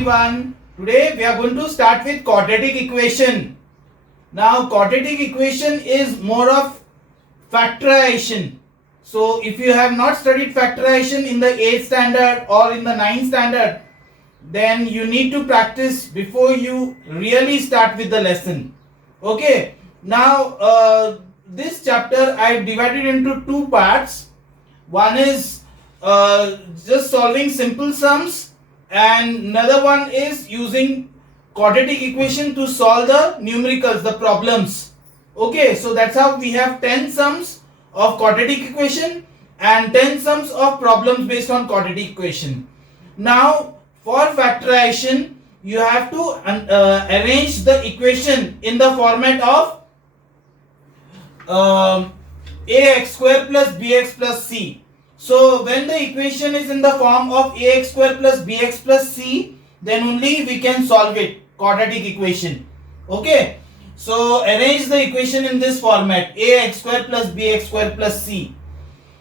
everyone. Today we are going to start with quadratic equation. Now quadratic equation is more of factorization. So if you have not studied factorization in the 8th standard or in the 9th standard, then you need to practice before you really start with the lesson. Okay. Now this chapter I have divided into two parts. One is just solving simple sums, and another one is using quadratic equation to solve the numericals, the problems. Okay, so that's how we have 10 sums of quadratic equation and 10 sums of problems based on quadratic equation. Now for factorization, you have to arrange the equation in the format of ax square plus bx plus c. So when the equation is in the form of ax square plus bx plus c, then only we can solve it, quadratic equation. Okay, so arrange the equation in this format, ax square plus bx square plus c.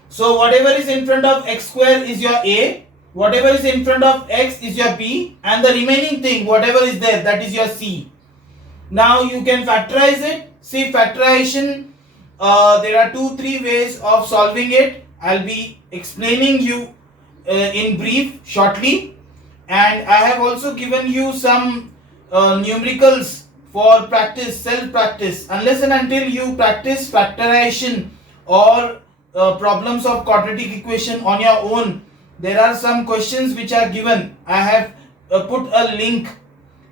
So whatever is in front of x square is your a, whatever is in front of x is your b, and the remaining thing whatever is there, that is your c. Now you can factorize it. See, factorization, there are 2-3 ways of solving it. I'll be explaining you in brief shortly, and I have also given you some numericals for practice, self practice. Unless and until you practice factorization or problems of quadratic equation on your own, there are some questions which are given. I have put a link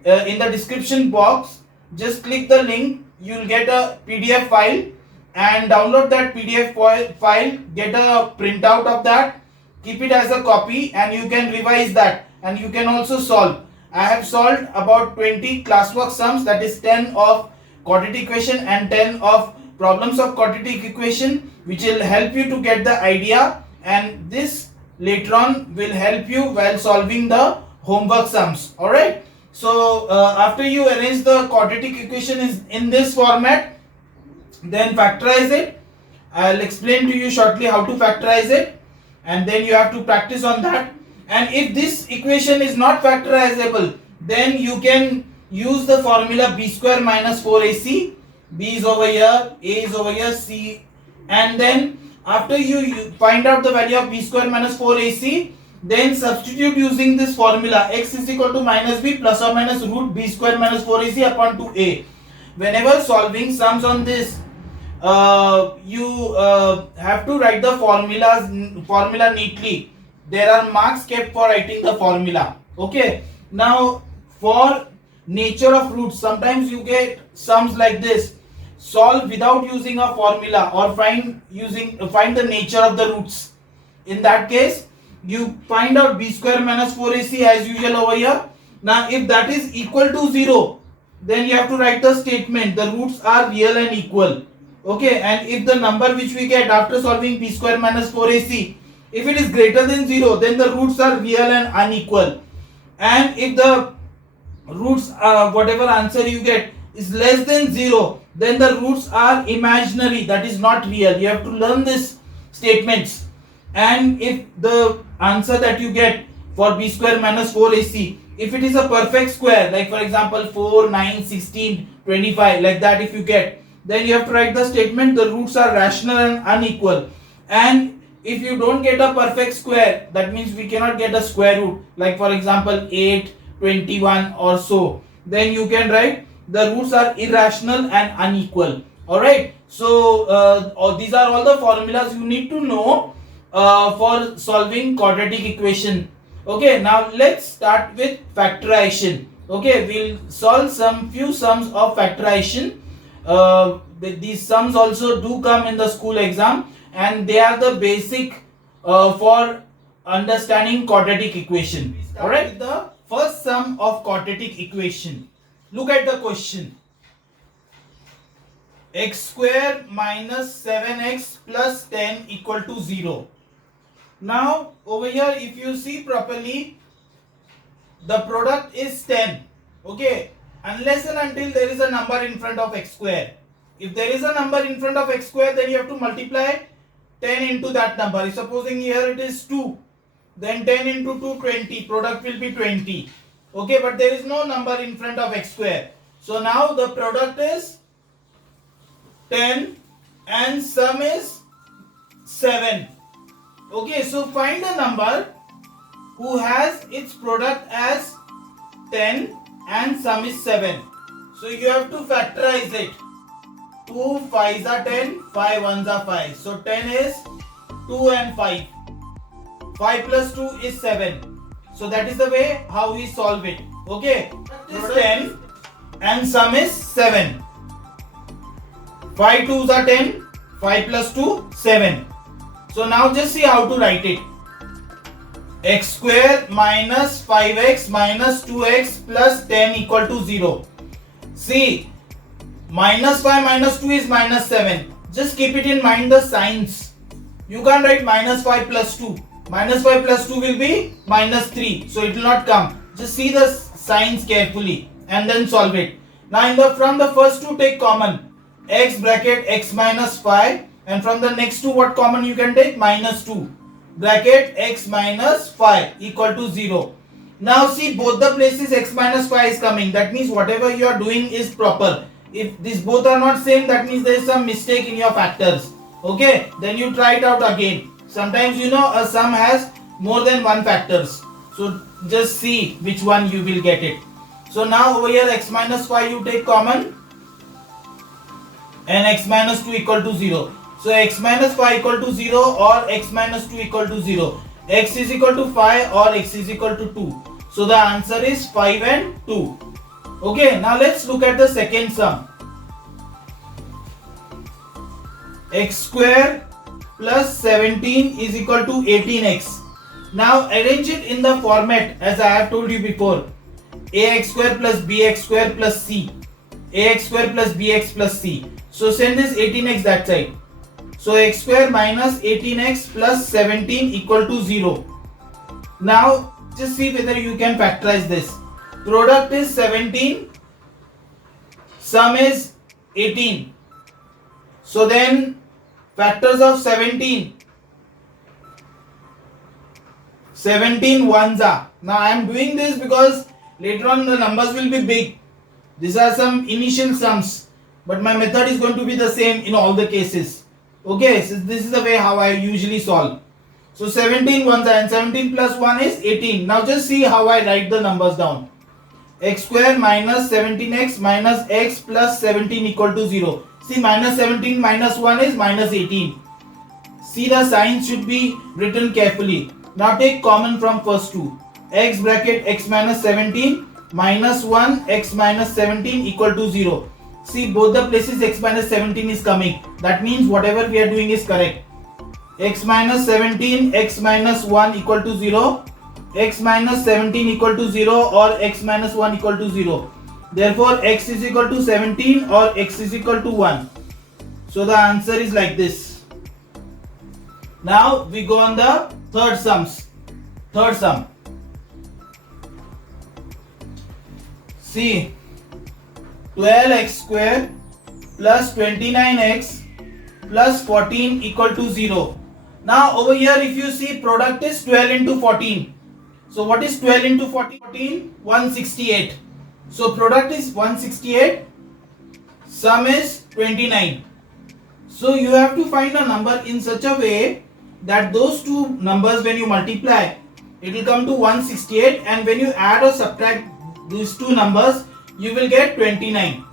in the description box. Just click the link, you will get a PDF file and download that PDF file, get a printout of that, keep it as a copy, and you can revise that, and you can also solve. I have solved about 20 classwork sums, that is 10 of quadratic equation and 10 of problems of quadratic equation, which will help you to get the idea, and this later on will help you while solving the homework sums. Alright, so after you arrange the quadratic equation in this format, then factorize it. I'll explain to you shortly how to factorize it, and then you have to practice on that. And if this equation is not factorizable, then you can use the formula b square minus 4ac. B is over here, a is over here, c, and then after you find out the value of b square minus 4ac, then substitute using this formula, x is equal to minus b plus or minus root b square minus 4ac upon 2a. Whenever solving sums on this, you have to write the formula neatly. There are marks kept for writing the formula. Okay, now for nature of roots, sometimes you get sums like this, solve without using a formula, or find the nature of the roots. In that case, you find out b square minus 4ac as usual over here. Now if that is equal to 0, then you have to write the statement, the roots are real and equal. Okay, and if the number which we get after solving b square minus 4ac, if it is greater than 0, then the roots are real and unequal. And if the roots, whatever answer you get, is less than 0, then the roots are imaginary, that is not real. You have to learn these statements. And if the answer that you get for b square minus 4ac, if it is a perfect square, like for example 4, 9, 16, 25, like that if you get, then you have to write the statement, the roots are rational and unequal. And if you don't get a perfect square, that means we cannot get a square root, like for example 8, 21 or so, then you can write the roots are irrational and unequal. Alright, so these are all the formulas you need to know for solving quadratic equation. Okay, now let's start with factorization. Okay, we'll solve some few sums of factorization. These sums also do come in the school exam, and they are the basic for understanding quadratic equation. Alright, with the first sum of quadratic equation. Look at the question. X square minus 7x plus 10 equal to 0. Now over here, if you see properly, the product is 10. Okay, unless and until there is a number in front of x square. If there is a number in front of x square, then you have to multiply 10 into that number. Supposing here it is 2, then 10 into 2, 20, product will be 20. Okay, but there is no number in front of x square. So now the product is 10 and sum is 7. Okay, so find a number who has its product as 10 and sum is 7. So you have to factorize it. 2 5s are 10, 5 1s are 5. So 10 is 2 and 5. 5 plus 2 is 7. So that is the way how we solve it. Okay, this is 10 and sum is 7. 5 2s are 10, 5 plus 2 7. So now just see how to write it. X square minus 5x minus 2x plus 10 equal to 0. See, minus 5 minus 2 is minus 7. Just keep it in mind the signs. You can't write minus 5 plus 2. Minus 5 plus 2 will be minus 3. So it will not come. Just see the signs carefully and then solve it. Now from the first two take common. X bracket x minus 5, and from the next two what common you can take? Minus 2 bracket x minus 5 equal to 0. Now see, both the places x minus 5 is coming. That means whatever you are doing is proper. If these both are not same, that means there is some mistake in your factors. Okay, then you try it out again. Sometimes a sum has more than one factors. So just see which one you will get it. So now over here x minus 5 you take common and x minus 2 equal to 0. So x minus 5 equal to 0 or x minus 2 equal to 0. X is equal to 5 or x is equal to 2. So the answer is 5 and 2. Okay, now let's look at the second sum. X square plus 17 is equal to 18x. Now arrange it in the format as I have told you before. Ax square plus bx square plus c. Ax square plus bx plus c. So send this 18x that side. So x square minus 18x plus 17 equal to 0. Now just see whether you can factorize this. Product is 17, sum is 18. So then factors of 17 ones are. Now I am doing this because later on the numbers will be big. These are some initial sums, but my method is going to be the same in all the cases. Okay, so this is the way how I usually solve. So 17 ones are, and 17 plus 1 is 18. Now just see how I write the numbers down. X square minus 17x minus x plus 17 equal to 0. See, minus 17 minus 1 is minus 18. See, the signs should be written carefully. Now take common from first two. X bracket x minus 17 minus 1 x minus 17 equal to 0. See, both the places x minus 17 is coming. That means whatever we are doing is correct. X minus 17 x minus 1 equal to 0. X minus 17 equal to 0 or x minus 1 equal to 0. Therefore x is equal to 17 or x is equal to 1. So the answer is like this. Now we go on the third sum. See, 12x square plus 29x plus 14 equal to 0. Now over here if you see, product is 12 into 14. So what is 12 into 14? 168. So product is 168, sum is 29. So you have to find a number in such a way that those two numbers when you multiply, it will come to 168, and when you add or subtract these two numbers, you will get 29.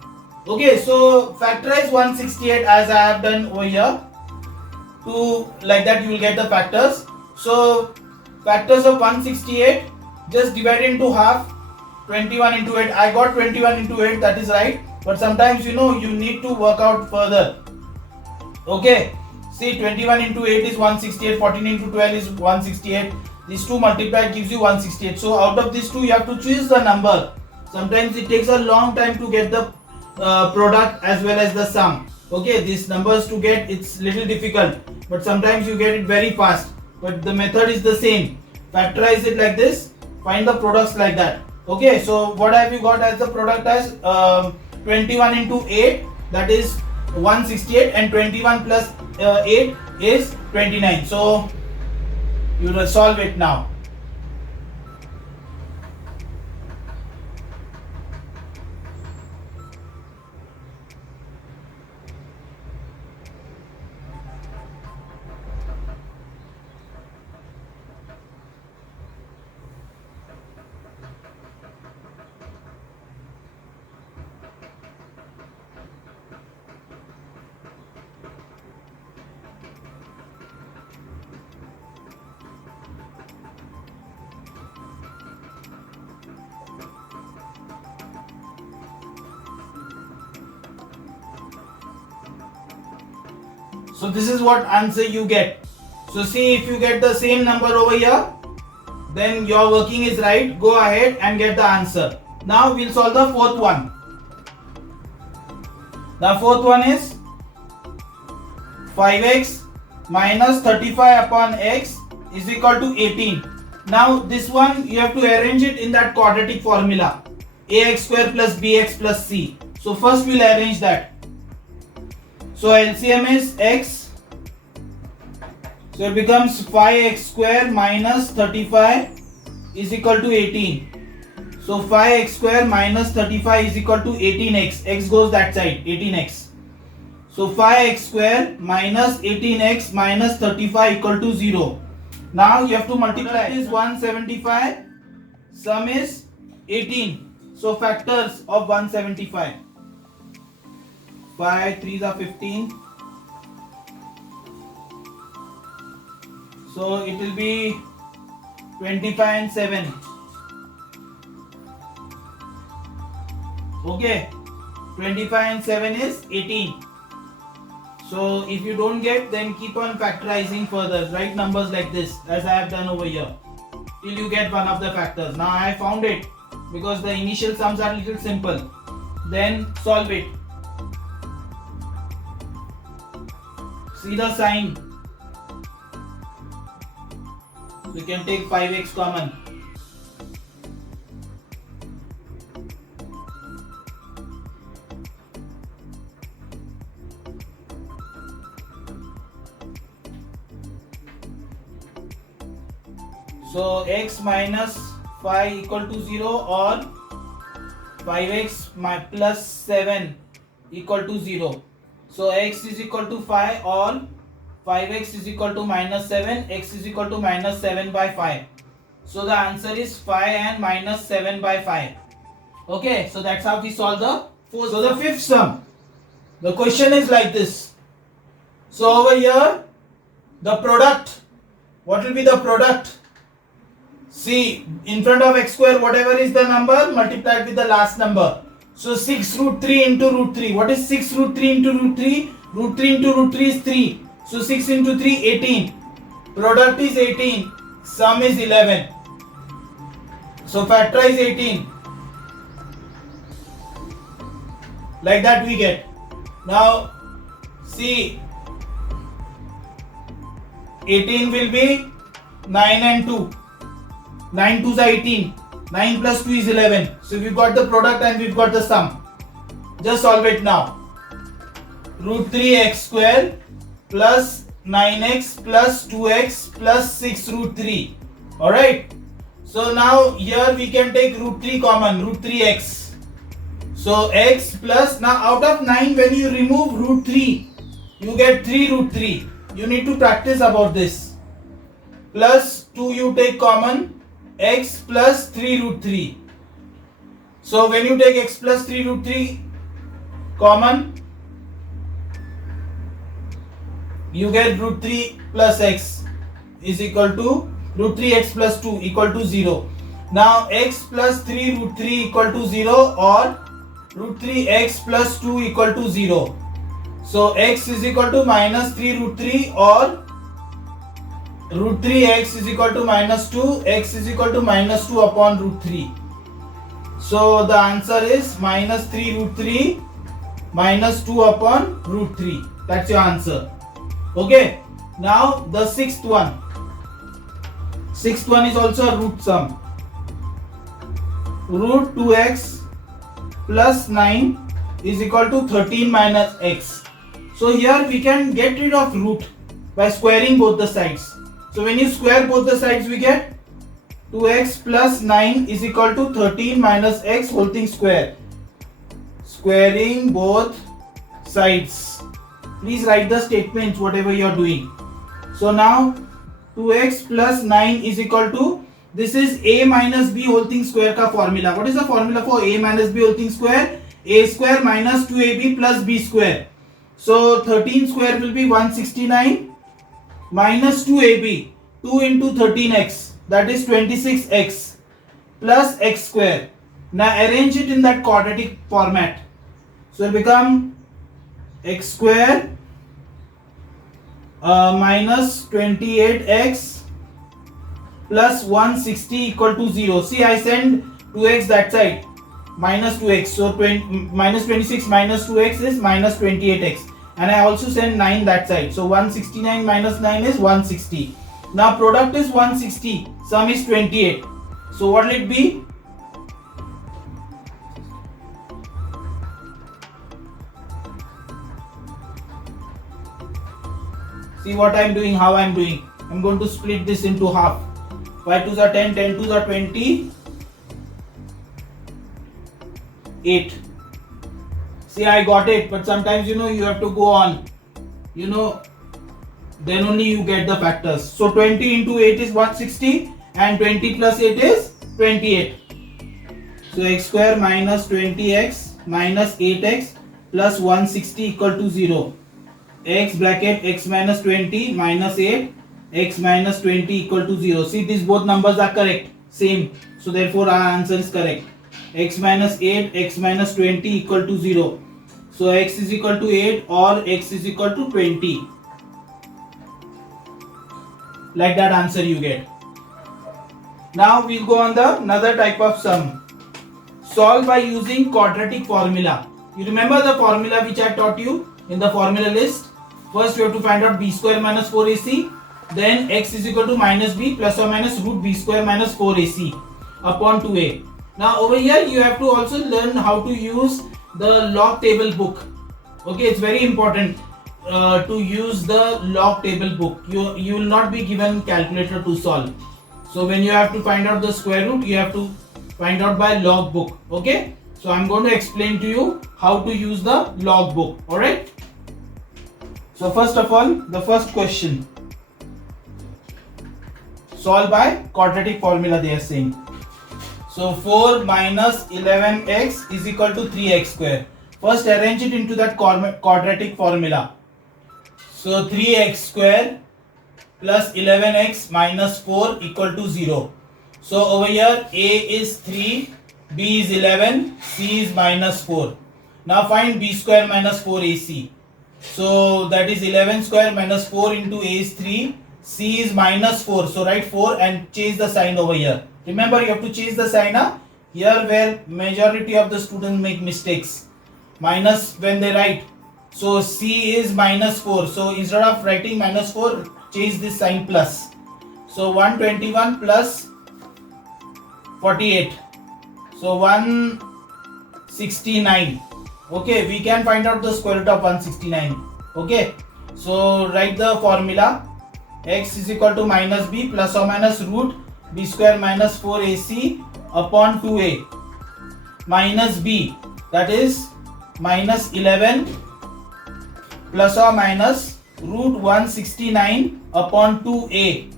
Okay, so factorize 168 as I have done over here. Like that you will get the factors. So factors of 168, just divide into half. 21 into 8. I got 21 into 8, that is right. But sometimes you need to work out further. Okay. See, 21 into 8 is 168. 14 into 12 is 168. These two multiplied gives you 168. So out of these two you have to choose the number. Sometimes it takes a long time to get the product as well as the sum. Okay, these numbers to get, it's little difficult. But sometimes you get it very fast. But the method is the same. Factorize it like this. Find the products like that. Okay, so what have you got as the product as 21 into 8, that is 168, and 21 plus 8 is 29. So you will solve it now. So this is what answer you get. So see, if you get the same number over here, then your working is right. Go ahead and get the answer. Now we'll solve the fourth one. The fourth one is 5x minus 35 upon x is equal to 18. Now this one you have to arrange it in that quadratic formula, ax square plus bx plus c. So first we'll arrange that. So LCM is x, so it becomes 5x square minus 35 is equal to 18. So 5x square minus 35 is equal to 18x. X goes that side, 18x. So 5x square minus 18x minus 35 equal to 0. Now you have to multiply this 175. Sum is 18. So factors of 175. 5 3s are 15. So it will be 25 and 7. Okay, 25 and 7 is 18. So if you don't get, then keep on factorizing further. Write numbers like this as I have done over here till you get one of the factors. Now I found it because the initial sums are little simple. Then solve it. See the sign. We can take 5x common. So x minus 5 equal to 0 or 5x plus 7 equal to 0. So x is equal to 5 or 5x is equal to minus 7, x is equal to minus 7 by 5. So the answer is 5 and minus 7 by 5. Okay, so that's how we solve the fourth. So the fifth sum. The question is like this. So over here, the product. What will be the product? See, in front of x square, whatever is the number, multiplied with the last number. So 6 root 3 into root 3. What is 6 root 3 into root 3? Root 3 into root 3 is 3. So 6 into 3, 18. Product is 18. Sum is 11. So factorize 18. Like that we get. Now see, 18 will be 9 and 2. 9 2s are 18. 9 plus 2 is 11. So we've got the product and we've got the sum. Just solve it now. Root 3x square plus 9x plus 2x plus 6 root 3. Alright. So now here we can take root 3 common. Root 3x. So x plus, now out of 9 when you remove root 3, you get 3 root 3. You need to practice about this. Plus 2 you take common. X plus 3 root 3. So when you take x plus 3 root 3 common, you get root 3 plus x is equal to root 3x plus 2 equal to 0. Now x plus 3 root 3 equal to 0 or root 3x plus 2 equal to 0. So x is equal to minus 3 root 3 or root 3x is equal to minus 2, x is equal to minus 2 upon root 3. So the answer is minus 3 root 3 minus 2 upon root 3. That's your answer. Okay. Now the sixth one. Sixth one is also a root sum. Root 2x plus 9 is equal to 13 minus x. So here we can get rid of root by squaring both the sides. So when you square both the sides, we get 2x plus 9 is equal to 13 minus x whole thing square. Squaring both sides. Please write the statements whatever you are doing. So now 2x plus 9 is equal to, this is a minus b whole thing square ka formula. What is the formula for a minus b whole thing square? A square minus 2ab plus b square. So 13 square will be 169. Minus 2ab, 2 into 13x, that is 26x plus x square. Now arrange it in that quadratic format. So it will become x square minus 28x plus 160 equal to 0. See, I send 2x that side, minus 2x. So minus 26 minus 2x is minus 28x. And I also send 9 that side. So 169 minus 9 is 160. Now product is 160, sum is 28. So what will it be? See what I am doing, how I am doing. I am going to split this into half. 5 2s are 10, 10 2s are 20, 8. See, I got it, but sometimes you have to go on, then only you get the factors. So 20 into 8 is 160 and 20 plus 8 is 28. So x square minus 20x minus 8x plus 160 equal to 0. X bracket x minus 20 minus 8 x minus 20 equal to 0. See, these both numbers are correct, same. So therefore our answer is correct. X minus 8 x minus 20 equal to 0. So x is equal to 8 or x is equal to 20. Like that answer you get. Now we'll go on the another type of sum. Solve by using quadratic formula. You remember the formula which I taught you in the formula list? First we have to find out b square minus 4ac. Then x is equal to minus b plus or minus root b square minus 4ac upon 2a. Now over here you have to also learn how to use the log table book. Okay, it's very important to use the log table book. You will not be given calculator to solve. So when you have to find out the square root, you have to find out by log book. Okay, so I'm going to explain to you how to use the log book. Alright, so first of all, the first question, solve by quadratic formula they are saying. So 4 minus 11x is equal to 3x square. First arrange it into that quadratic formula. So 3x square plus 11x minus 4 equal to 0. So over here a is 3, b is 11, c is minus 4. Now find b square minus 4ac. So that is 11 square minus 4 into a is 3, c is minus 4. So write 4 and change the sign over here. Remember, you have to change the sign here where majority of the students make mistakes. Minus when they write. So c is minus 4. So instead of writing minus 4, change this sign plus. So 121 plus 48. So 169. Okay, we can find out the square root of 169. Okay, so write the formula. X is equal to minus b plus or minus root b square minus 4ac upon 2a minus b, that is minus 11 plus or minus root 169 upon 2a,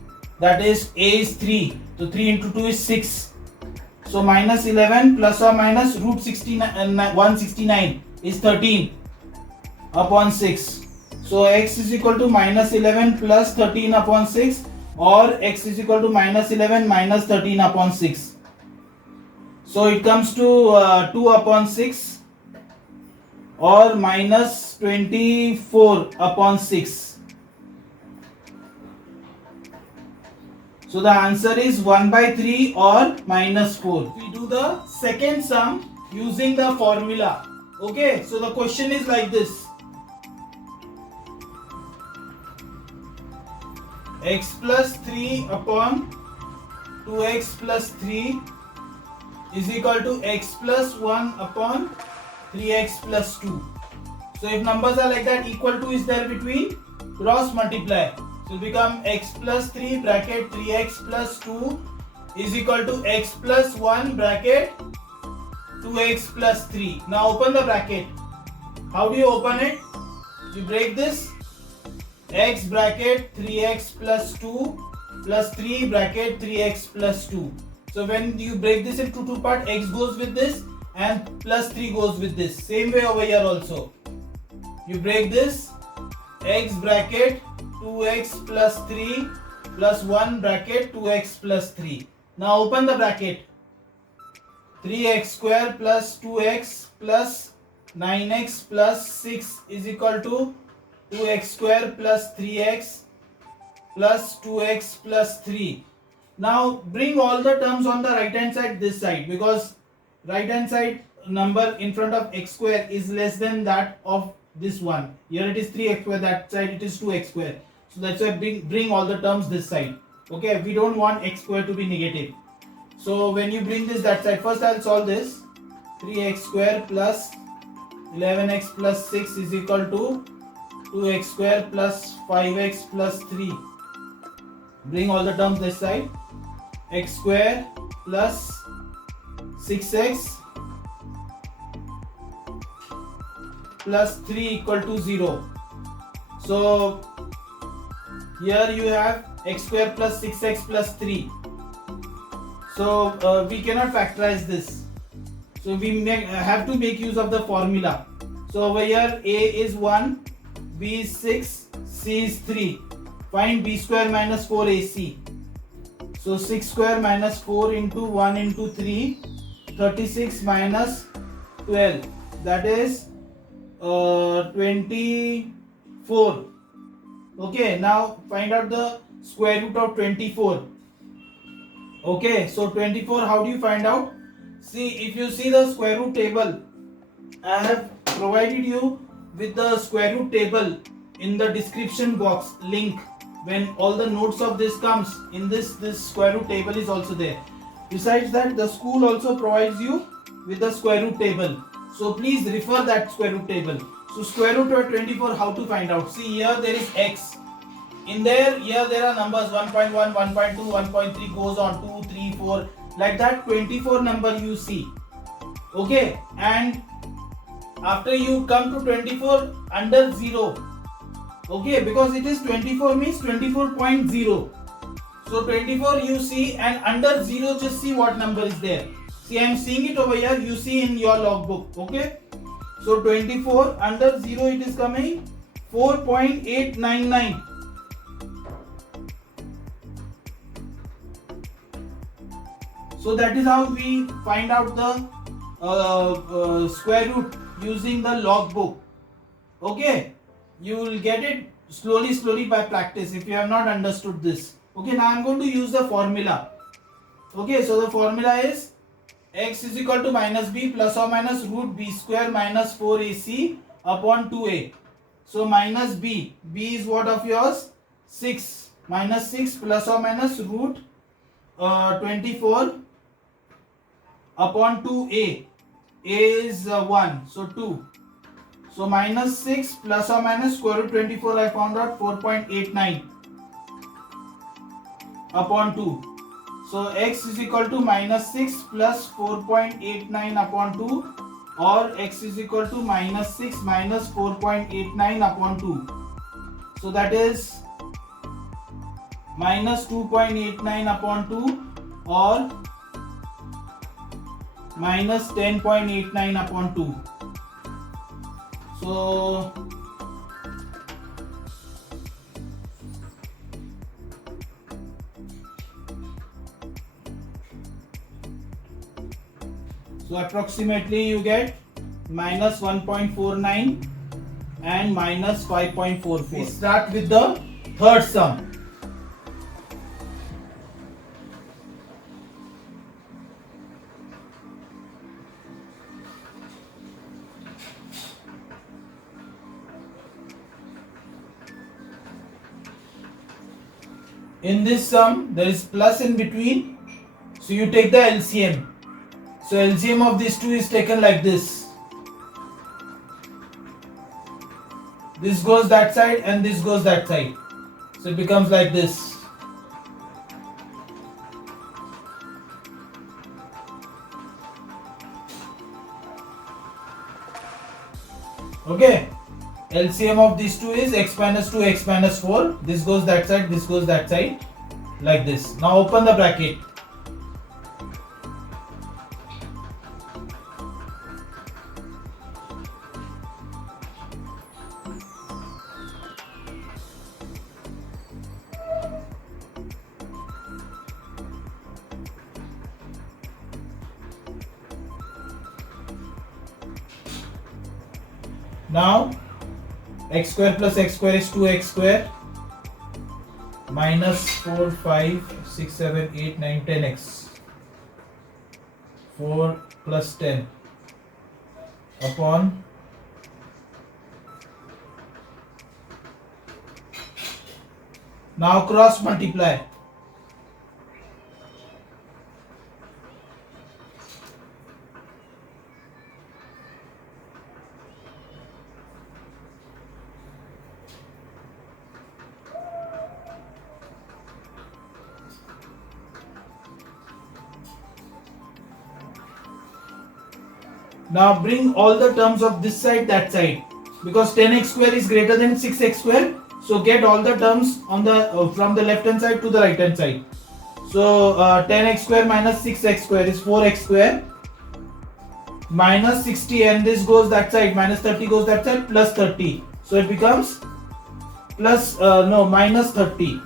that is a is 3. So 3 into 2 is 6. So minus 11 plus or minus root 169 is 13 upon 6. So x is equal to minus 11 plus 13 upon 6, or x is equal to minus 11 minus 13 upon 6. So it comes to 2 upon 6 or minus 24 upon 6. So the answer is 1 by 3 or minus 4. We do the second sum using the formula. Okay, so the question is like this. X plus 3 upon 2x plus 3 is equal to x plus 1 upon 3x plus 2. So if numbers are like that, equal to is there between, cross multiply. So it become x plus 3 bracket 3x plus 2 is equal to x plus 1 bracket 2x plus 3. Now open the bracket. How do you open it? You break this. X bracket 3x plus 2 plus 3 bracket 3x plus 2. So when you break this into two parts, x goes with this and plus 3 goes with this. Same way over here also. You break this, x bracket 2x plus 3 plus 1 bracket 2x plus 3. Now open the bracket. 3x square plus 2x plus 9x plus 6 is equal to 2x square plus 3x plus 2x plus 3. Now bring all the terms on the right hand side this side, because right hand side number in front of x square is less than that of this one. Here it is 3x square, that side it is 2x square. So that's why bring all the terms this side. Okay, we don't want x square to be negative. So when you bring this that side, first I'll solve this. 3x square plus 11x plus 6 is equal to 2x square plus 5x plus 3. Bring all the terms this side. X square plus 6x plus 3 equal to 0. So here you have x square plus 6x plus 3. So we cannot factorize this. So we have to make use of the formula. So over here a is 1, b is 6, c is 3. Find b square minus 4ac. So 6 square minus 4 into 1 into 3, 36 minus 12, that is 24. Okay, now find out the square root of 24. Okay, so 24, how do you find out? See, if you see the square root table, I have provided you with the square root table in the description box link. When all the notes of this comes in this square root table is also there. Besides that, the school also provides you with the square root table. So please refer that square root table. So square root of 24, how to find out? See, here there is x. In there, here there are numbers 1.1, 1.2, 1.3 goes on 2, 3, 4. Like that 24 number you see. Okay, and after you come to 24 under 0. Okay, because it is 24 means 24.0. So 24 you see, and under 0 just see what number is there. See, I am seeing it over here, you see in your logbook. Okay, so 24 under 0 it is coming 4.899. So that is how we find out the square root using the logbook. Okay, you will get it slowly by practice if you have not understood this. Okay, now I am going to use the formula. Okay, so the formula is x is equal to minus b plus or minus root b square minus 4ac upon 2a. So minus b is what of yours? 6. Minus 6 plus or minus root 24 upon 2a. A is 1, so 2. So minus 6 plus or minus square root 24, I found out 4.89 upon 2. So x is equal to minus 6 plus 4.89 upon 2, or x is equal to minus 6 minus 4.89 upon 2. So that is minus 2.89 upon 2 or minus 10.89 upon 2. So approximately you get minus 1.49 and minus 5.44. We start with the third sum. In this sum, there is plus in between, so you take the LCM. So LCM of these two is taken like this. This goes that side and this goes that side. So it becomes like this. Okay. LCM of these two is x minus 2, x minus 4. This goes that side, this goes that side. Like this. Now open the bracket. Now x square plus x square is 2x square minus 4, 5, 6, 7, 8, 9, 10x 4 plus 10 upon now cross multiply. Now bring all the terms of this side that side, because 10x square is greater than 6x square. So get all the terms on the from the left hand side to the right hand side. So 10x square minus 6x square is 4x square minus 60, and this goes that side, minus 30 goes that side, plus 30. So it becomes minus 30,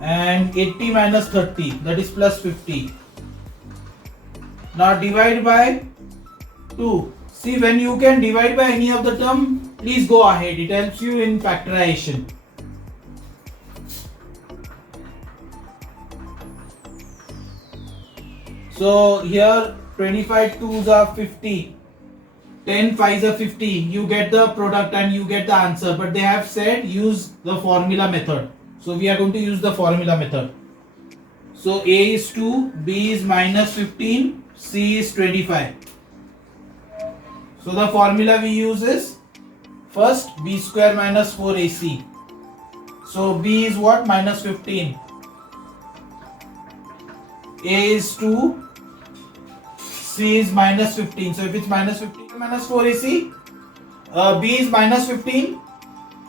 and 80 minus 30, that is plus 50. Now divide by 2. See, when you can divide by any of the term, please go ahead. It helps you in factorization. So here 25 2s are 50, 10 5s are 50. You get the product and you get the answer. But they have said use the formula method. So we are going to use the formula method. So A is 2, B is minus 15, C is 25. So the formula we use is first B square minus 4AC. So B is what? Minus 15. A is 2, C is minus 15. So if it's minus 15 minus 4AC, B is minus 15,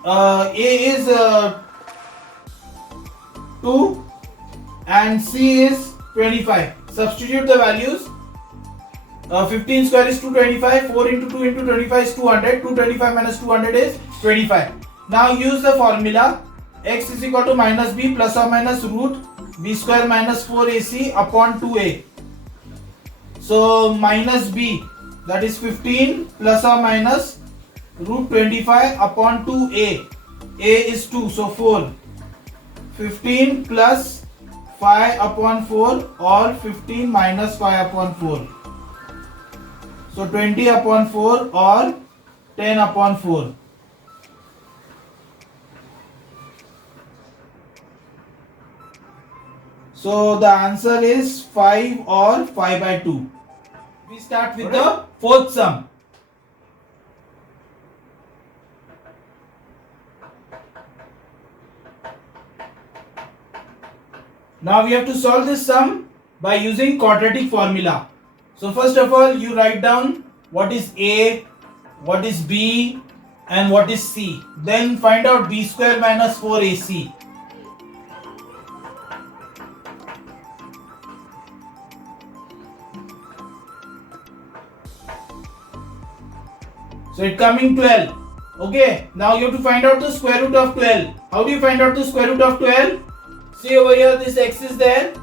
A is 2 and C is 25. Substitute the values. 15 square is 225, 4 into 2 into 25 is 200, 225 minus 200 is 25. Now use the formula x is equal to minus b plus or minus root b square minus 4ac upon 2a. So minus b, that is 15 plus or minus root 25 upon 2a. A is 2, so 4. 15 plus 5 upon 4 or 15 minus 5 upon 4. So 20 upon 4 or 10 upon 4. So the answer is 5 or 5 by 2. We start with the fourth sum. Now we have to solve this sum by using quadratic formula. So first of all, you write down what is A, what is B and what is C. Then find out B square minus 4AC. So it coming 12. Okay, now you have to find out the square root of 12. How do you find out the square root of 12? See over here, this x is there.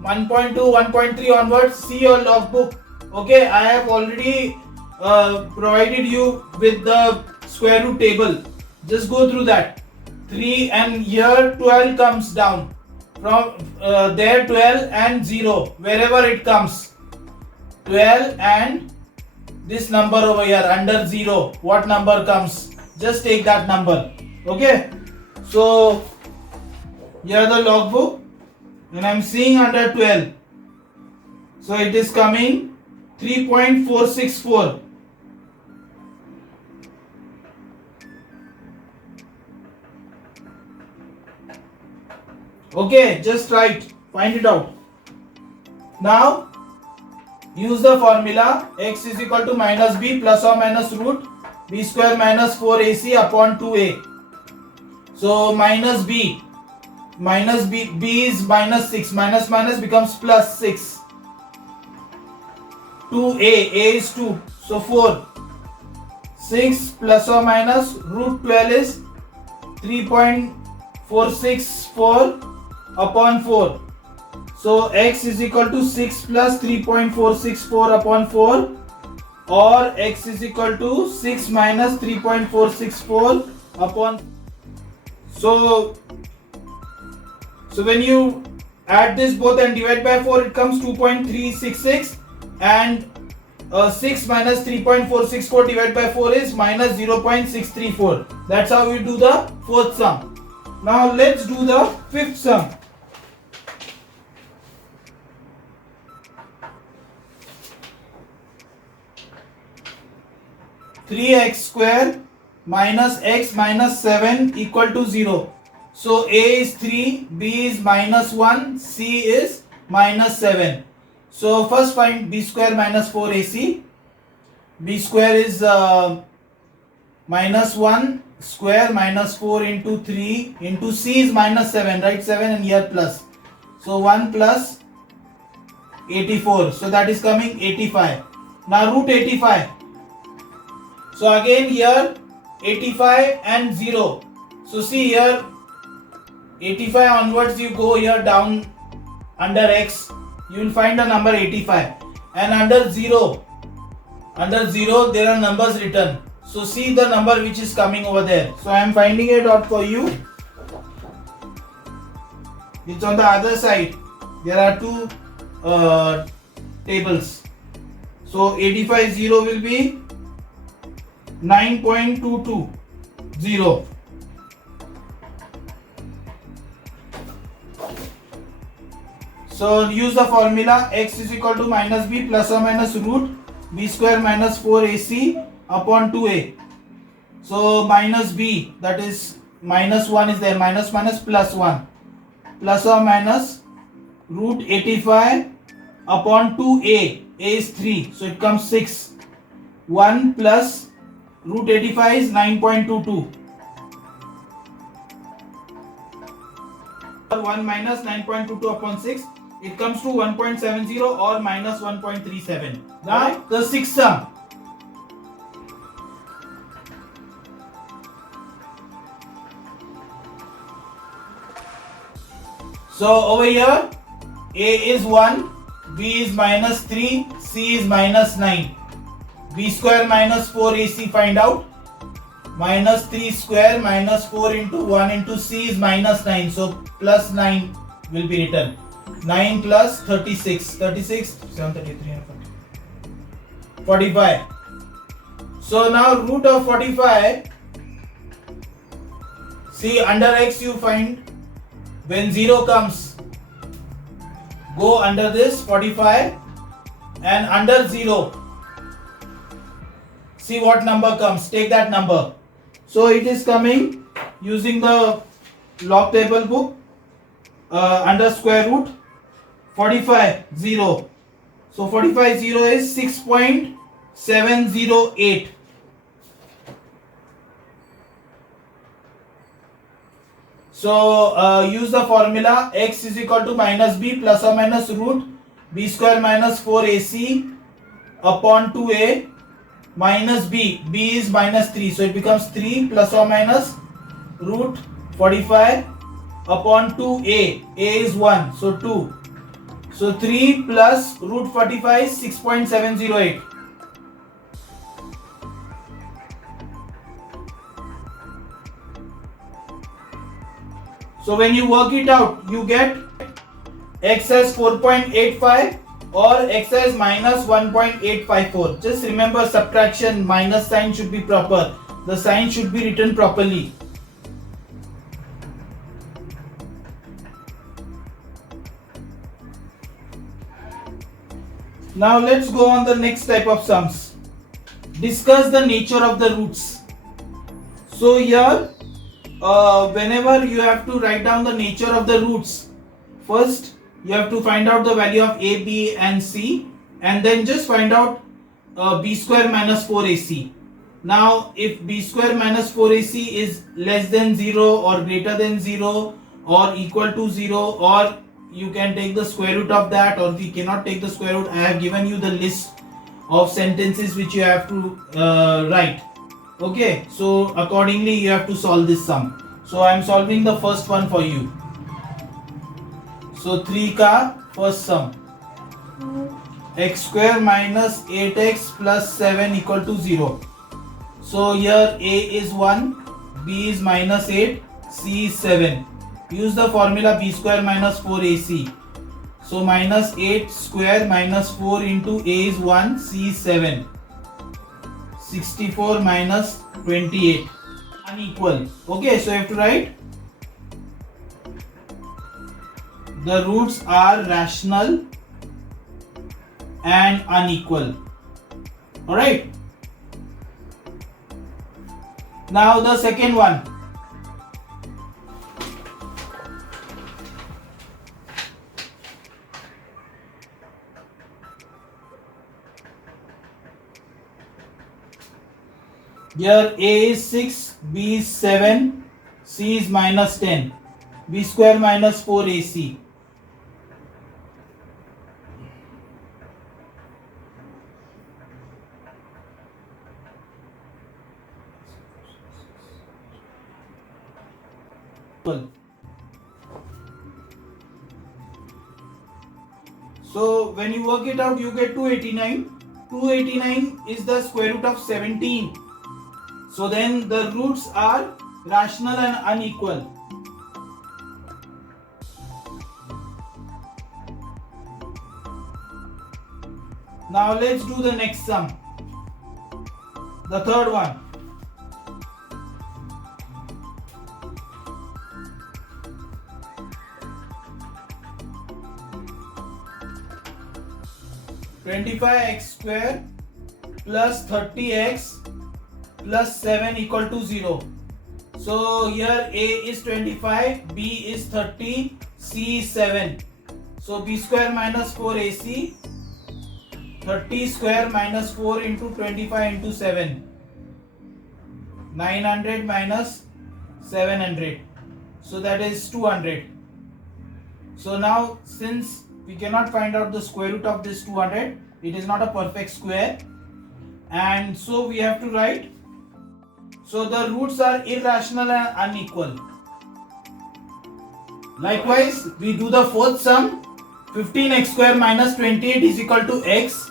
1.2, 1.3 onwards. See your logbook. Okay, I have already provided you with the square root table. Just go through that. 3 and here 12 comes down. From there 12 and 0. Wherever it comes. 12 and this number over here under 0. What number comes? Just take that number. Okay. So here the logbook. And I am seeing under 12. So it is coming 3.464. Okay, just write. Find it out. Now use the formula x is equal to minus b plus or minus root b square minus 4ac upon 2a. So minus b is minus 6, minus minus becomes plus 6. 2a, a is 2, so 4. 6 plus or minus root 12 is 3.464 upon 4. So x is equal to 6 plus 3.464 upon 4. or x is equal to 6 minus 3.464 upon. So when you add this both and divide by 4, it comes 2.366, and 6 minus 3.464 divided by 4 is minus 0.634. That's how we do the fourth sum. Now let's do the fifth sum. (3x square minus x minus 7 equal to 0). So a is 3, b is minus 1, c is minus 7. So first find b square minus 4ac. b square is minus 1 square minus 4 into 3 into c is minus 7, right? 7 and here plus. So 1 plus 84. So that is coming 85. Now root 85. So again here 85 and 0. So see here 85 onwards, you go here down under x, you will find the number 85, and under 0 there are numbers written. So see the number which is coming over there. So I am finding it out for you. It's on the other side. There are two tables. So 85 0 will be 9.220. So use the formula x is equal to minus b plus or minus root b square minus 4ac upon 2a. So minus b, that is minus 1 is there, minus minus plus 1, plus or minus root 85 upon 2a. A is 3, so it comes 6. 1 plus root 85 is 9.22. 1 minus 9.22 upon 6, it comes to 1.70 or minus 1.37. Now the sixth sum. So over here a is 1, b is minus 3, c is minus 9. b square minus 4ac find out. Minus 3 square minus 4 into 1 into c is minus 9. So plus 9 will be written. 9 plus 36. 36, 733, 45. So now root of 45. See under x you find when 0 comes. Go under this 45 and under 0. See what number comes. Take that number. So it is coming using the log table book under square root 45 0. So 45 0 is 6.708. So use the formula x is equal to minus b plus or minus root b square minus 4ac upon 2a minus b. b is minus 3, so it becomes 3 plus or minus root 45 upon 2a. a is 1, so 2. So 3 plus root 45 is 6.708. So when you work it out, you get x as 4.85 or x as minus 1.854. Just remember subtraction, minus sign should be proper. The sign should be written properly. Now let's go on the next type of sums. Discuss the nature of the roots. So here whenever you have to write down the nature of the roots, first you have to find out the value of a, b and c, and then just find out b square minus 4ac. Now if b square minus 4ac is less than 0 or greater than 0 or equal to 0, or you can take the square root of that, or we cannot take the square root, I have given you the list of sentences which you have to write. Okay, so accordingly you have to solve this sum. So I am solving the first one for you. So 3 ka first sum. x square minus 8x plus 7 equal to 0. So here a is 1, b is minus 8, c is 7. Use the formula b square minus 4ac. So minus 8 square minus 4 into a is 1, c is 7. 64 minus 28 unequal. Okay, so you have to write the roots are rational and unequal. Alright. Now the second one. Here a is 6, b is 7, c is minus 10. B square minus 4ac. So when you work it out, you get 289. 289 is the square root of 17. So then the roots are rational and unequal. Now let's do the next sum. The third one. (25x square plus 30x plus 7 equal to 0). So here a is 25, b is 30, c is 7. So b square minus 4ac, 30 square minus 4 into 25 into 7. 900 minus 700. So that is 200. So now since we cannot find out the square root of this 200, it is not a perfect square, and so we have to write, so the roots are irrational and unequal. Likewise, we do the fourth sum. 15x square minus 28 is equal to x.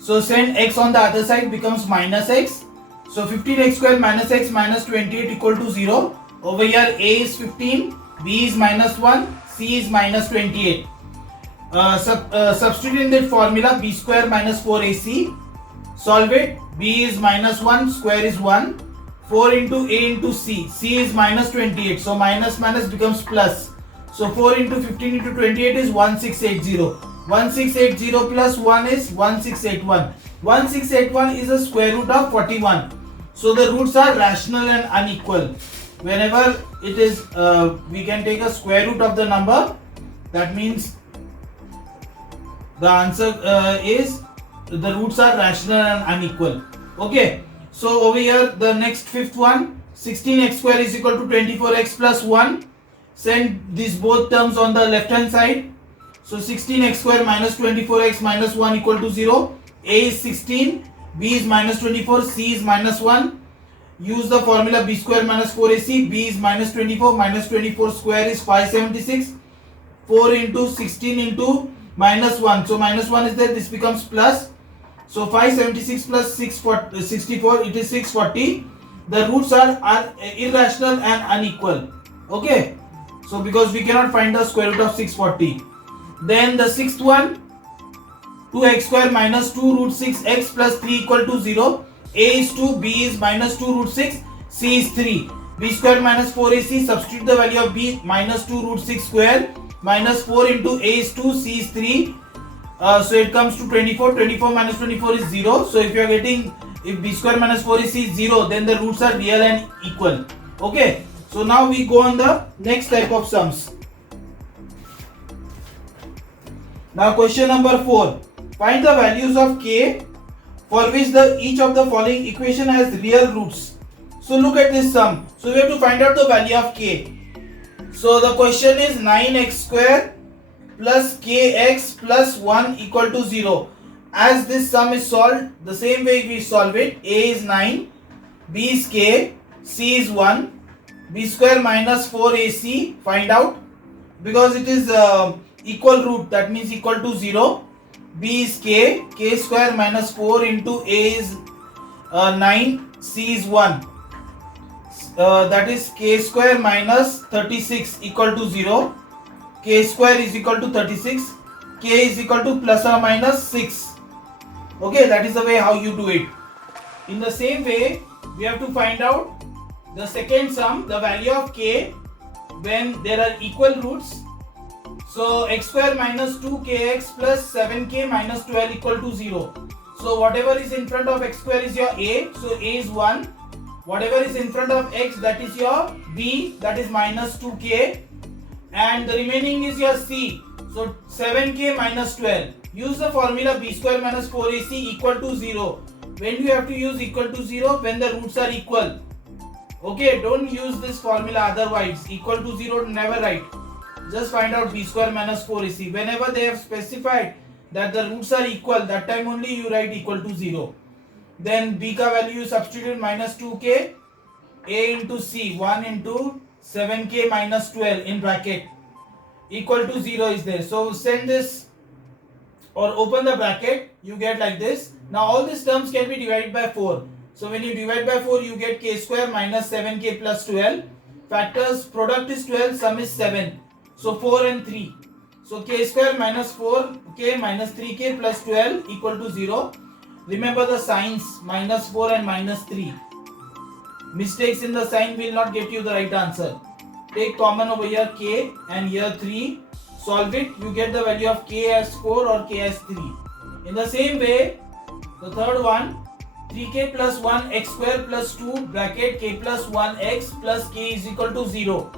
So send x on the other side, becomes minus x. So 15x square minus x minus 28 equal to 0. Over here a is 15, b is minus 1, c is minus 28. Substitute in that formula b square minus 4ac. Solve it. B is minus 1, square is 1. 4 into a into c. C is minus 28. So minus minus becomes plus. So 4 into 15 into 28 is 1680. 1680 plus 1 is 1681. 1681 is a square root of 41. So the roots are rational and unequal. Whenever it is, we can take a square root of the number. That means the answer is the roots are rational and unequal. Okay. So over here the next fifth one, 16x square is equal to 24x plus 1. Send these both terms on the left hand side. So 16x square minus 24x minus 1 equal to 0. A is 16, b is minus 24, c is minus 1. Use the formula b square minus 4ac. B is minus 24, minus 24 square is 576. 4 into 16 into minus 1. So minus 1 is there, this becomes plus. So 576 plus 64, it is 640. The roots are irrational and unequal. Okay. So because we cannot find the square root of 640. Then the sixth one, 2x square minus 2 root 6x plus 3 equal to 0. A is 2, b is minus 2 root 6, c is 3. B square minus 4ac, substitute the value of b, minus 2 root 6 square, minus 4 into a is 2, c is 3. So it comes to 24. 24 minus 24 is 0. So if you are getting, if b square minus 4ac is 0, then the roots are real and equal. Okay. So now we go on the next type of sums. Now question number 4. Find the values of k for which each of the following equation has real roots. So look at this sum. So we have to find out the value of k. So the question is 9x square plus kx plus 1 equal to 0. As this sum is solved, the same way we solve it. A is 9, b is k, c is 1, b square minus 4ac, find out, because it is equal root, that means equal to 0. B is k square minus 4 into A is 9, C is 1. That is k square minus 36 equal to 0. K square is equal to 36. K is equal to plus or minus 6. Okay, that is the way how you do it. In the same way, we have to find out the second sum, the value of k when there are equal roots. So x square minus 2kx plus 7k minus 12 equal to 0. So whatever is in front of x square is your a, so a is 1. Whatever is in front of x, that is your b, that is minus 2k, and the remaining is your c, so 7k minus 12. Use the formula b square minus 4ac equal to 0. When you have to use equal to 0? When the roots are equal. Okay, don't use this formula otherwise. Equal to 0 never write. Just find out b square minus 4ac. Whenever they have specified that the roots are equal, that time only you write equal to 0. Then b ka value you substitute minus 2k, a into c, 1 into 7k minus 12 in bracket, equal to 0 is there. So send this or open the bracket, you get like this. Now all these terms can be divided by 4. So when you divide by 4, you get k square minus 7k plus 12. Factors, product is 12, sum is 7. So 4 and 3. So k square minus 4k minus 3k plus 12 equal to 0. Remember the signs, minus 4 and minus 3. Mistakes in the sign will not get you the right answer. Take common over here k and here 3. Solve it, you get the value of k as 4 or k as 3. In the same way, the third one, 3k plus 1 x square plus 2 bracket k plus 1 x plus k is equal to 0.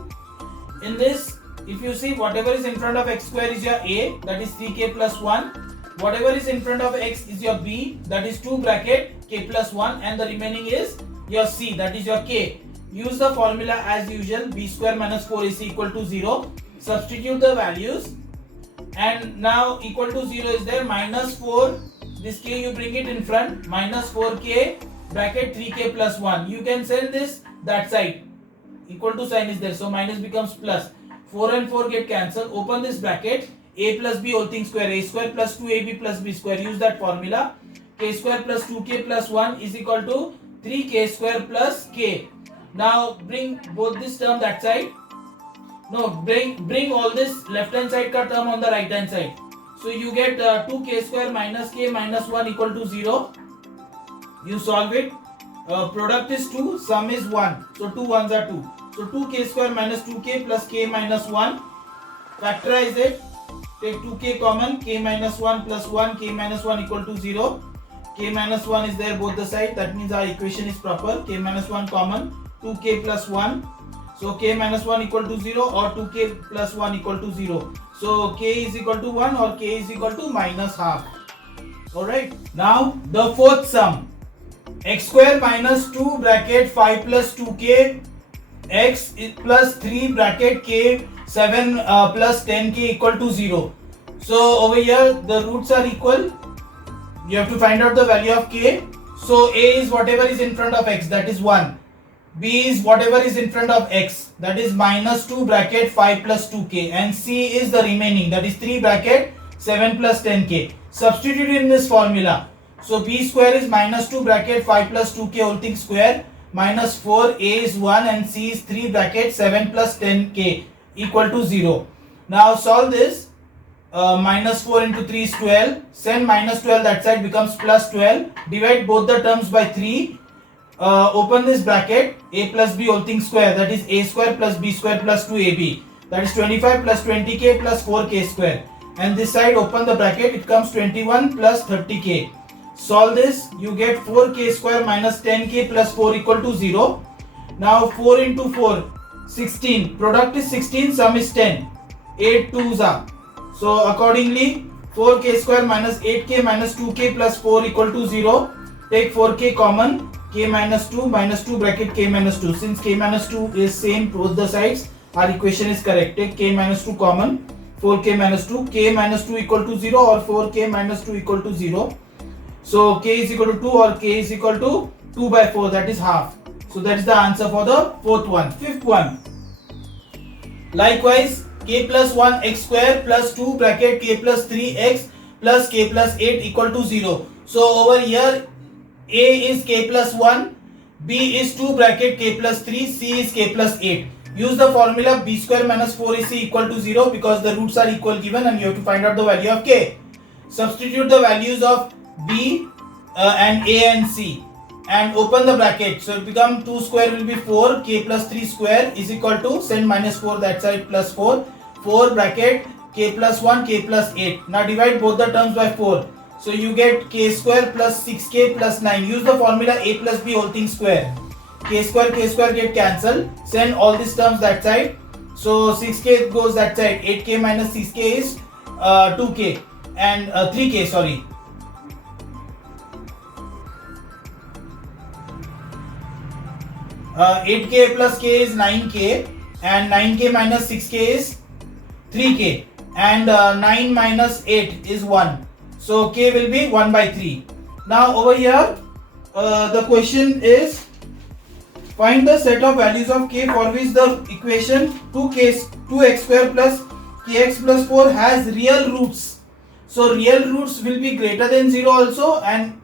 In this, if you see, whatever is in front of x square is your a, that is 3k plus 1. Whatever is in front of x is your b, that is 2 bracket k plus 1, and the remaining is your c, that is your k. Use the formula as usual, b square minus 4ac equal to 0. Substitute the values, and now equal to 0 is there, minus 4, this k you bring it in front, minus 4k bracket 3k plus 1. You can send this that side, equal to sign is there, so minus becomes plus. 4 and 4 get cancelled. Open this bracket, a plus b whole thing square, a square plus 2ab plus b square. Use that formula, k square plus 2k plus 1 is equal to 3k square plus k. Now bring both this term that side. No, bring all this left hand side ka term on the right hand side. So you get 2k square minus k minus 1 equal to 0. You solve it. Product is 2, sum is 1. So 2 ones are 2. So 2k square minus 2k plus k minus 1. Factorize it. Take 2k common, k minus 1 plus 1, k minus 1 equal to 0. K minus 1 is there both the side. That means our equation is proper. K minus 1 common, 2k plus 1. So k minus 1 equal to 0 or 2k plus 1 equal to 0. So k is equal to 1 or k is equal to minus half. Alright. Now the fourth sum. X square minus 2 bracket 5 plus 2k x plus 3 bracket k 7 plus 10k equal to 0. So over here the roots are equal. You have to find out the value of k. So a is whatever is in front of x, that is 1. B is whatever is in front of x, that is minus 2 bracket 5 plus 2k, and C is the remaining, that is 3 bracket 7 plus 10k. Substitute in this formula. So b square is minus 2 bracket 5 plus 2k whole thing square, minus 4, a is 1 and c is 3 bracket 7 plus 10k equal to 0. Now solve this. Minus 4 into 3 is 12. Send minus 12 that side, becomes plus 12. Divide both the terms by 3. Open this bracket, a plus b whole thing square, that is a square plus b square plus 2ab, that is 25 plus 20k plus 4k square, and this side open the bracket, it comes 21 plus 30k. Solve this, you get 4k square minus 10k plus 4 equal to 0. Now 4 into 4, 16, product is 16, sum is 10, 8 2s are. So accordingly 4k square minus 8k minus 2k plus 4 equal to 0. Take 4k common, k minus 2 bracket k minus 2. Since k minus 2 is same both the sides, our equation is correct. Take k minus 2 common, 4k minus 2, k minus 2 equal to 0 or 4k minus 2 equal to 0. So k is equal to 2 or k is equal to 2 by 4, that is half. So that is the answer for the fourth one. Fifth one. Likewise, k plus 1 x square plus 2 bracket k plus 3 x plus k plus 8 equal to 0. So over here A is k plus 1, B is 2 bracket k plus 3, C is k plus 8. Use the formula b square minus 4ac equal to 0 because the roots are equal given and you have to find out the value of k. Substitute the values of b and a and c and open the bracket. So it become 2 square will be 4, k plus 3 square is equal to send minus 4 that side plus 4, 4 bracket k plus 1 k plus 8. Now divide both the terms by 4. So you get k square plus 6k plus 9. Use the formula a plus b whole thing square. K square get cancelled. Send all these terms that side. So 6k goes that side. 8k minus 6k is 2k and 3k sorry. Uh, 8k plus k is 9k and 9k minus 6k is 3k and 9 minus 8 is 1. So k will be 1 by 3. Now over here the question is find the set of values of k for which the equation 2x square plus kx plus 4 has real roots. So real roots will be greater than 0 also and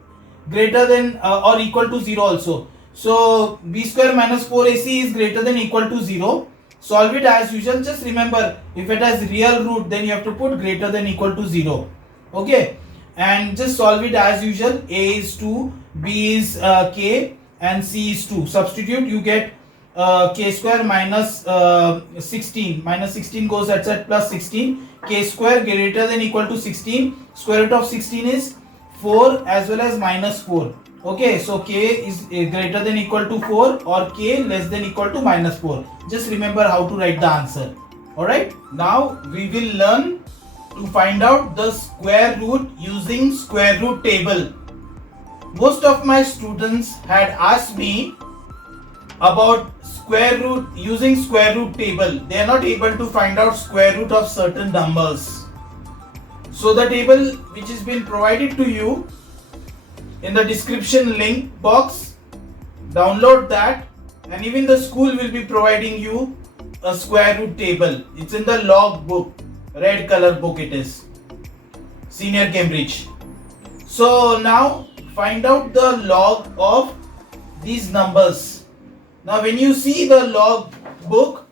greater than or equal to 0 also. So b square minus 4ac is greater than equal to 0. Solve it as usual. Just remember if it has real root then you have to put greater than equal to 0. Okay, and just solve it as usual. A is 2, b is k and c is 2. Substitute, you get k square minus 16. Minus 16 goes outside plus 16. K square greater than equal to 16. Square root of 16 is 4 as well as minus 4. Okay, so k is greater than equal to 4 or k less than equal to minus 4. Just remember how to write the answer. Alright, now we will learn to find out the square root using square root table. Most of my students had asked me about square root using square root table. They are not able to find out square root of certain numbers. So the table which has been provided to you in the description link box, download that, and even the school will be providing you a square root table. It's in the log book, red color book it is, Senior Cambridge. So now find out the log of these numbers. Now when you see the log book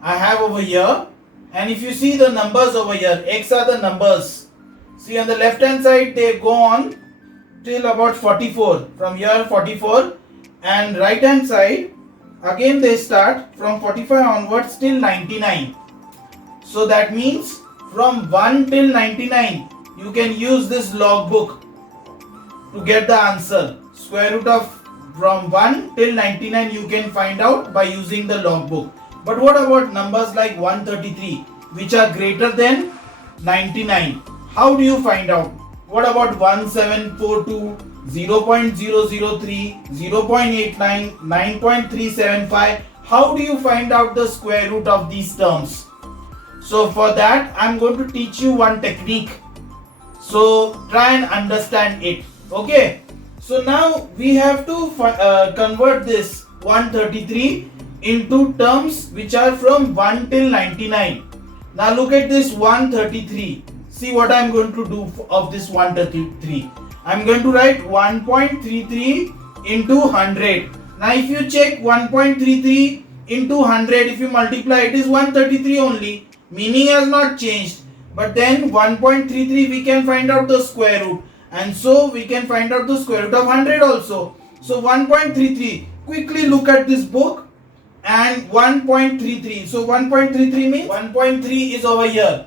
I have over here, and if you see the numbers over here, x are the numbers. See on the left hand side they go on till about 44, from here 44, and right hand side again they start from 45 onwards till 99. So that means from 1 till 99 you can use this log book to get the answer. Square root of from 1 till 99 you can find out by using the log book. But what about numbers like 133 which are greater than 99? How do you find out? What about 1742, 0.003, 0.89, 9.375? How do you find out the square root of these terms? So for that I am going to teach you one technique. So try and understand it. Okay. So now we have to convert this 133 into terms which are from 1 till 99. Now look at this 133. See what I am going to do of this 133. I am going to write 1.33 into 100. Now if you check 1.33 into 100, if you multiply it is 133 only. Meaning has not changed. But then 1.33 we can find out the square root. And so we can find out the square root of 100 also. So 1.33. Quickly look at this book and 1.33. So 1.33 means 1.3 is over here.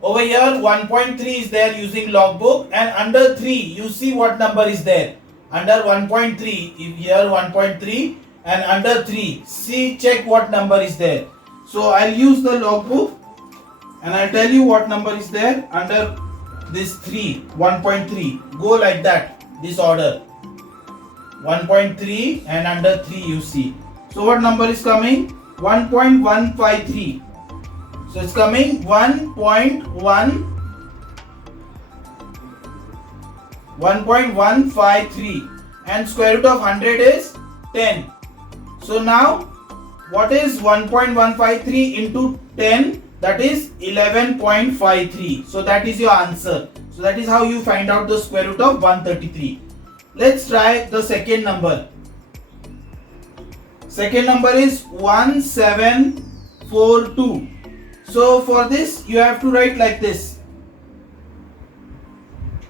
Over here 1.3 is there using log book, and under 3 you see what number is there. Under 1.3, here 1.3 and under 3, see, check what number is there. So I'll use the log book and I'll tell you what number is there under this 3, 1.3. Go like that, this order. 1.3 and under 3 you see. So what number is coming? 1.153. So it's coming 1.153 and square root of 100 is 10. So now what is 1.153 into 10? That is 11.53. So that is your answer. So that is how you find out the square root of 133. Let's try the second number. Second number is 1742. So for this you have to write like this: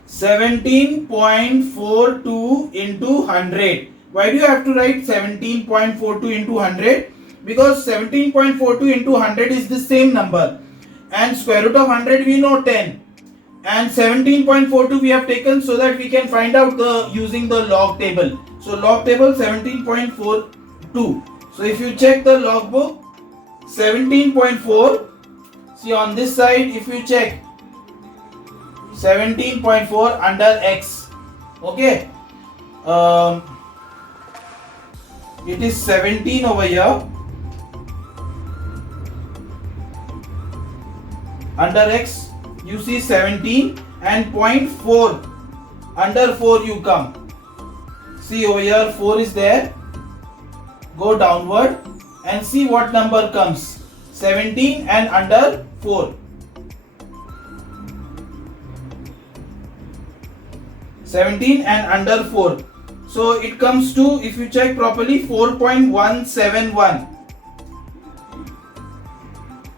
17.42 into 100. Why do you have to write 17.42 into 100? Because 17.42 into 100 is the same number, and square root of 100 we know 10, and 17.42 we have taken so that we can find out the using the log table. So log table 17.42. So if you check the log book, 17.4, see on this side, if you check 17.4 under x, okay, it is 17 over here. Under x you see 17, and 0.4 under 4 you come. See over here 4 is there. Go downward and see what number comes. 17 and under 4. 17 and under 4. So it comes to, if you check properly, 4.171.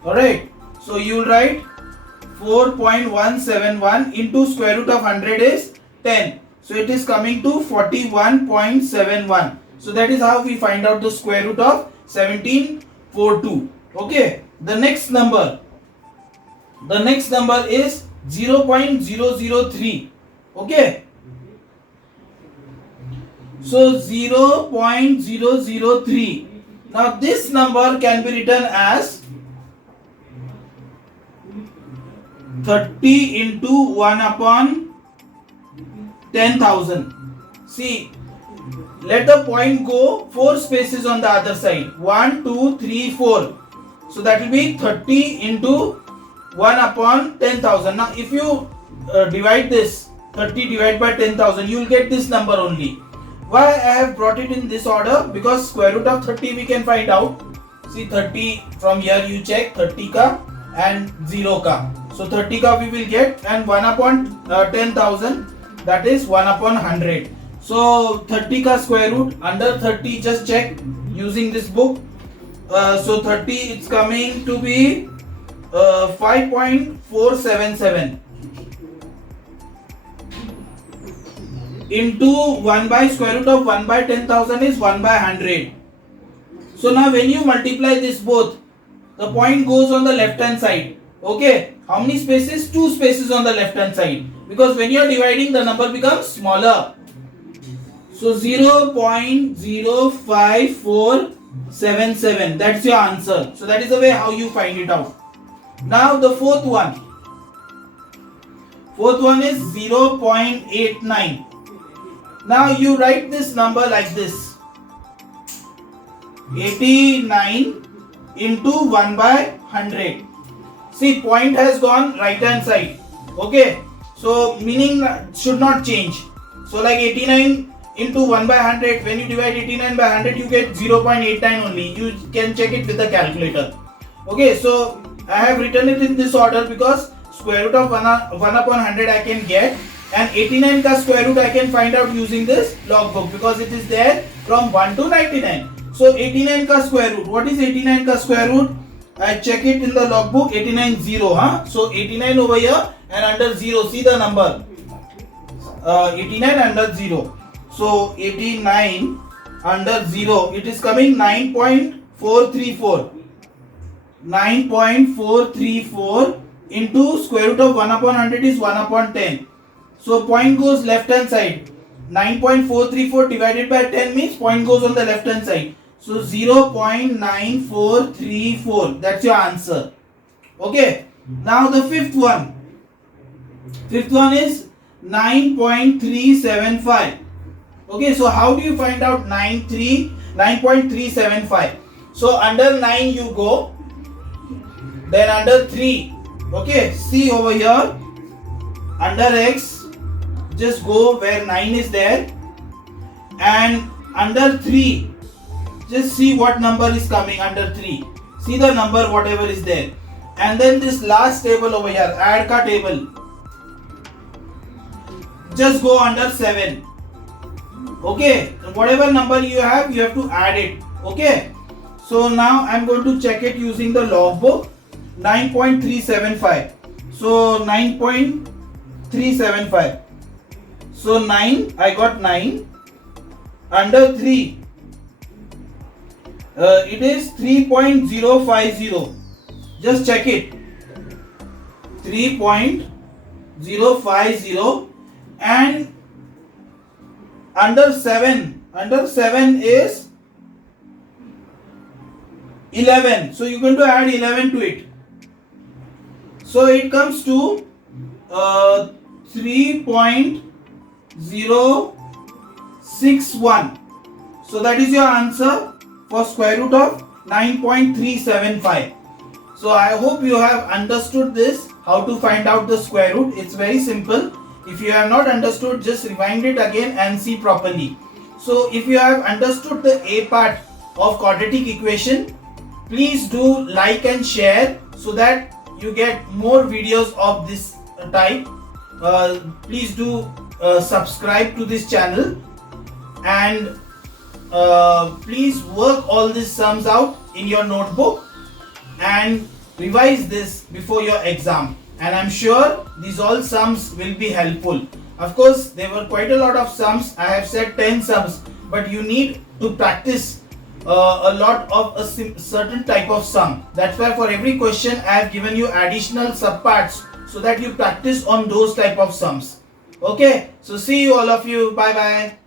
Alright. So you write 4.171 into square root of 100 is 10. So it is coming to 41.71. So that is how we find out the square root of 1742. Okay. The next number is 0.003. Okay. So 0.003. Now this number can be written as 30 into 1 upon 10,000. See, let the point go 4 spaces on the other side. 1, 2, 3, 4. So that will be 30 into 1 upon 10,000. Now if you divide this, 30 divided by 10,000, you will get this number only. Why I have brought it in this order? Because square root of 30 we can find out. See, 30 from here you check 30 ka and 0 ka. So 30 ka we will get, and 1 upon 10,000, that is 1 upon 100. So 30 ka square root under 30, just check using this book. So 30, it's coming to be 5.477 into 1 by square root of 1 by 10,000 is 1 by 100. So now when you multiply this both, the point goes on the left hand side. Okay, how many spaces? 2 spaces on the left hand side, because when you are dividing the number becomes smaller. So 0.05477, that's your answer. So that is the way how you find it out. Now the fourth one is 0.89. Now you write this number like this: 89 into 1 by 100. See, point has gone right hand side. Okay, so meaning should not change. So like 89 into 1 by 100, when you divide 89 by 100 you get 0.89 only. You can check it with the calculator. Okay, so I have written it in this order because square root of 1 upon 100 I can get, and 89 ka square root I can find out using this log book, because it is there from 1 to 99. So 89 ka square root, what is 89 ka square root? I check it in the log book. 89 0, huh? So 89 over here and under 0, see the number, 89 under 0. So 89 under 0, it is coming 9.434. 9.434 into square root of 1 upon 100 is 1 upon 10. So point goes left hand side. 9.434 divided by 10 means point goes on the left hand side. So 0.9434, that's your answer. Okay. Now the fifth one is 9.375. Okay, so how do you find out 9.375? So under 9 you go, then under 3. Okay, see over here, under x, just go where 9 is there, and under 3, just see what number is coming under 3. See the number whatever is there, and then this last table over here, add ka table. just go under 7. Okay, whatever number you have to add it. Okay, so now I'm going to check it using the logbook. 9.375. So 9.375. So 9, I got 9. Under 3, it is 3.050. Just check it. 3.050. And under 7 is 11. So you're going to add 11 to it. So it comes to 3.061. So that is your answer for square root of 9.375. So I hope you have understood this, how to find out the square root. It's very simple. If you have not understood, just rewind it again and see properly. So if you have understood the A part of quadratic equation, please do like and share so that you get more videos of this type. Please do subscribe to this channel, and please work all these sums out in your notebook and revise this before your exam. And I'm sure these all sums will be helpful. Of course, there were quite a lot of sums. I have said 10 sums, but you need to practice a lot of a certain type of sum. That's why for every question I have given you additional subparts so that you practice on those type of sums. Okay, so see you all of you. Bye bye.